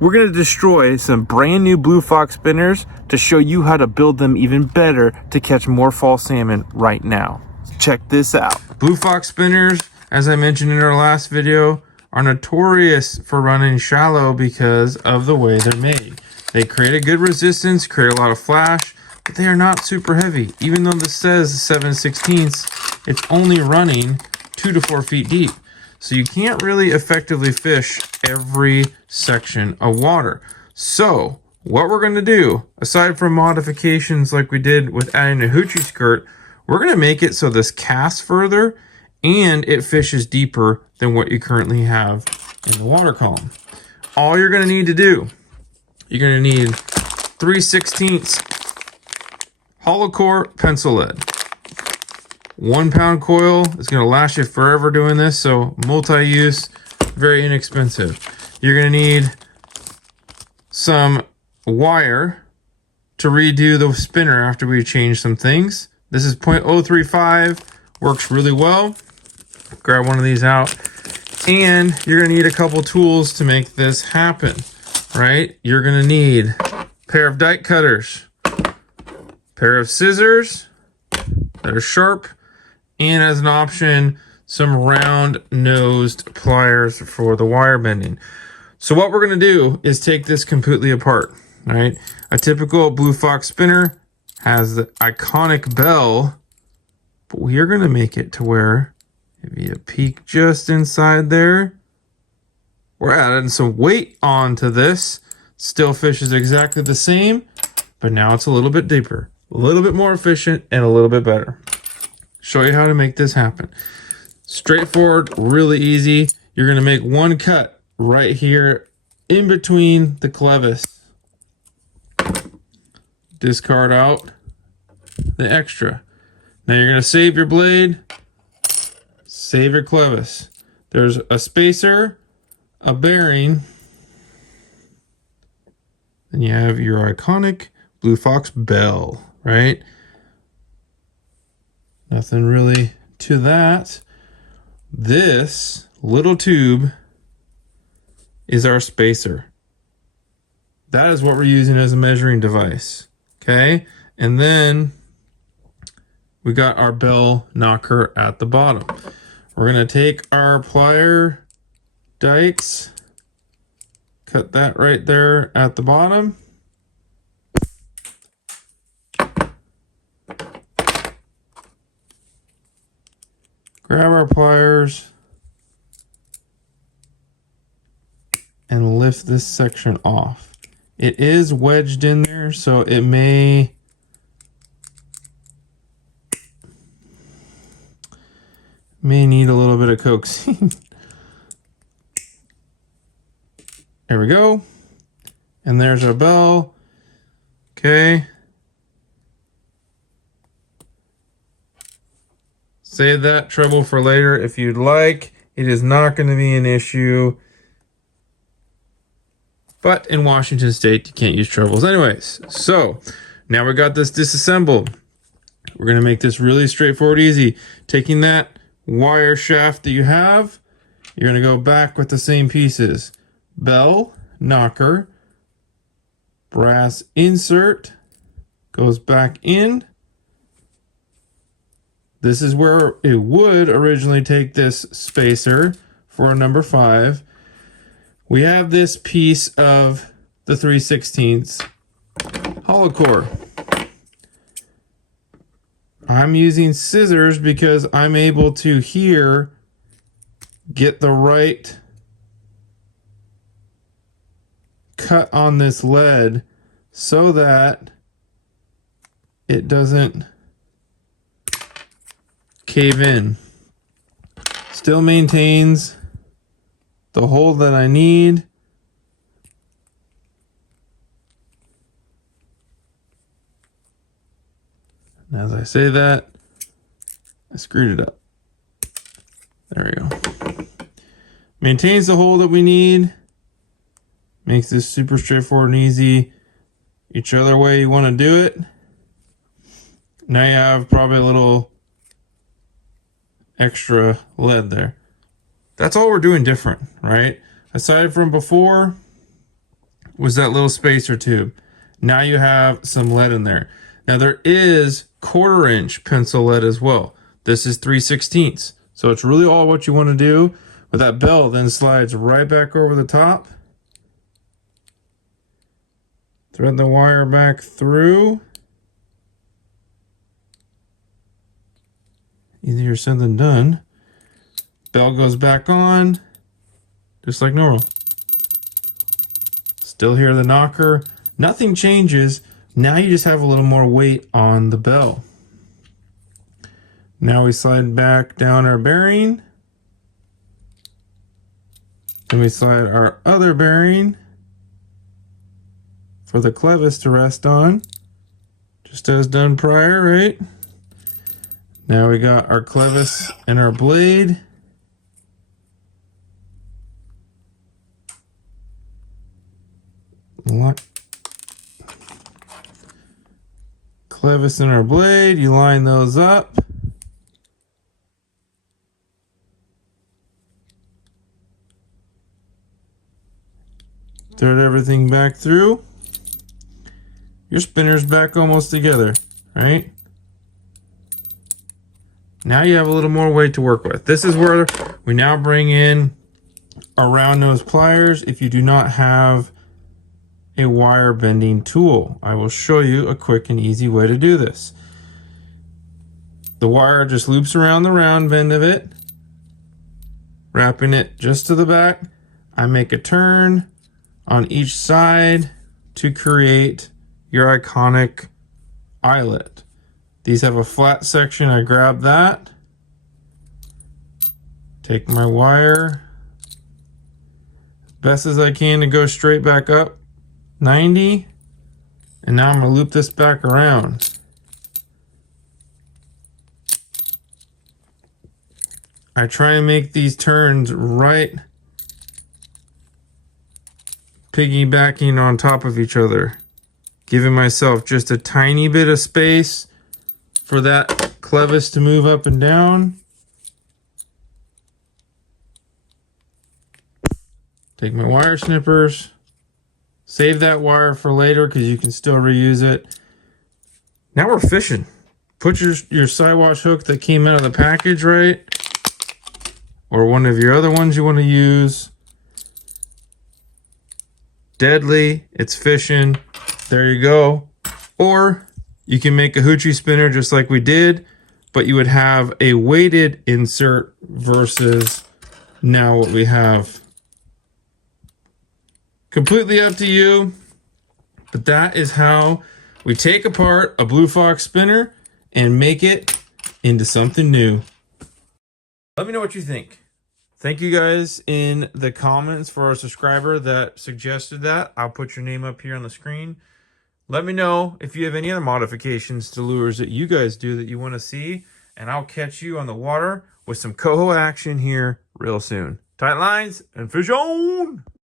we're going to destroy some brand new Blue Fox spinners to show you how to build them even better to catch more fall salmon right now. Check this out. Blue Fox spinners, as I mentioned in our last video, are notorious for running shallow because of the way they're made. They create a good resistance, create a lot of flash, but they are not super heavy. Even though this says 7/16, it's only running 2 to 4 feet deep. So you can't really effectively fish every section of water. So what we're going to do, aside from modifications like we did with adding a hoochie skirt, we're going to make it so this casts further and it fishes deeper than what you currently have in the water column. All you're going to need to do, you're going to need 3/16 hollow core pencil lead. 1 pound coil is going to last you forever doing this, so multi-use, very inexpensive. You're going to need some wire to redo the spinner after we change some things. This is 0.035, works really well. Grab one of these out. And you're going to need a couple tools to make this happen, right? You're going to need a pair of dike cutters, pair of scissors that are sharp, and as an option, some round-nosed pliers for the wire bending. So what we're going to do is take this completely apart, right? A typical Blue Fox spinner has the iconic bell, but we are going to make it to where, if you peek just inside there, we're adding some weight onto this. Still fishes exactly the same, but now it's a little bit deeper, a little bit more efficient, and a little bit better. Show you how to make this happen. Straightforward, really easy. You're going to make one cut right here in between the clevis. Discard out the extra. Now you're going to save your blade, save your clevis. There's a spacer, a bearing, and you have your iconic Blue Fox bell, right? Nothing really to that. This little tube is our spacer. That is what we're using as a measuring device. Okay? And then we got our bell knocker at the bottom. We're going to take our plier dikes, cut that right there at the bottom. Grab our pliers and lift this section off. It is wedged in there, so it may need a little bit of coaxing. There we go. And there's our bell. Okay. Save that trouble for later if you'd like. It is not going to be an issue. But in Washington State, you can't use trebles anyways. So now we got this disassembled. We're going to make this really straightforward, easy. Taking that wire shaft that you have, you're going to go back with the same pieces. Bell, knocker, brass insert, goes back in. This is where it would originally take this spacer for a number 5. We have this piece of the 3/16 hollow core. I'm using scissors because I'm able to here get the right cut on this lead so that it doesn't cave in. Still maintains the hole that I need. And as I say that, I screwed it up. There we go. Maintains the hole that we need. Makes this super straightforward and easy. Each other way you want to do it. Now you have probably a little extra lead there. That's all we're doing different, right? Aside from before, was that little spacer tube. Now you have some lead in there. Now there is 1/4 inch pencil lead as well. This is 3/16. So it's really all what you want to do. But that bell then slides right back over the top. Thread the wire back through. Easier said than done. Bell goes back on, just like normal. Still hear the knocker. Nothing changes. Now you just have a little more weight on the bell. Now we slide back down our bearing. Then we slide our other bearing for the clevis to rest on, just as done prior, right? Now we got our clevis and our blade. Clevis and our blade, you line those up. Thread everything back through. Your spinner's back almost together, right? Now you have a little more weight to work with. This is where we now bring in our round nose pliers. If you do not have a wire bending tool, I will show you a quick and easy way to do this. The wire just loops around the round bend of it, wrapping it just to the back. I make a turn on each side to create your iconic eyelet. These have a flat section. I grab that, take my wire best as I can to go straight back up 90, and now I'm going to loop this back around. I try and make these turns right piggybacking on top of each other, giving myself just a tiny bit of space for that clevis to move up and down. Take my wire snippers, save that wire for later because you can still reuse it. Now we're fishing. Put your side wash hook that came out of the package, right? Or one of your other ones you want to use. Deadly, it's fishing. There you go. Or you can make a hoochie spinner just like we did, but you would have a weighted insert versus now what we have. Completely up to you, but that is how we take apart a Blue Fox spinner and make it into something new. Let me know what you think. Thank you guys in the comments for our subscriber that suggested that. I'll put your name up here on the screen. Let me know if you have any other modifications to lures that you guys do that you want to see, and I'll catch you on the water with some coho action here real soon. Tight lines and fish on!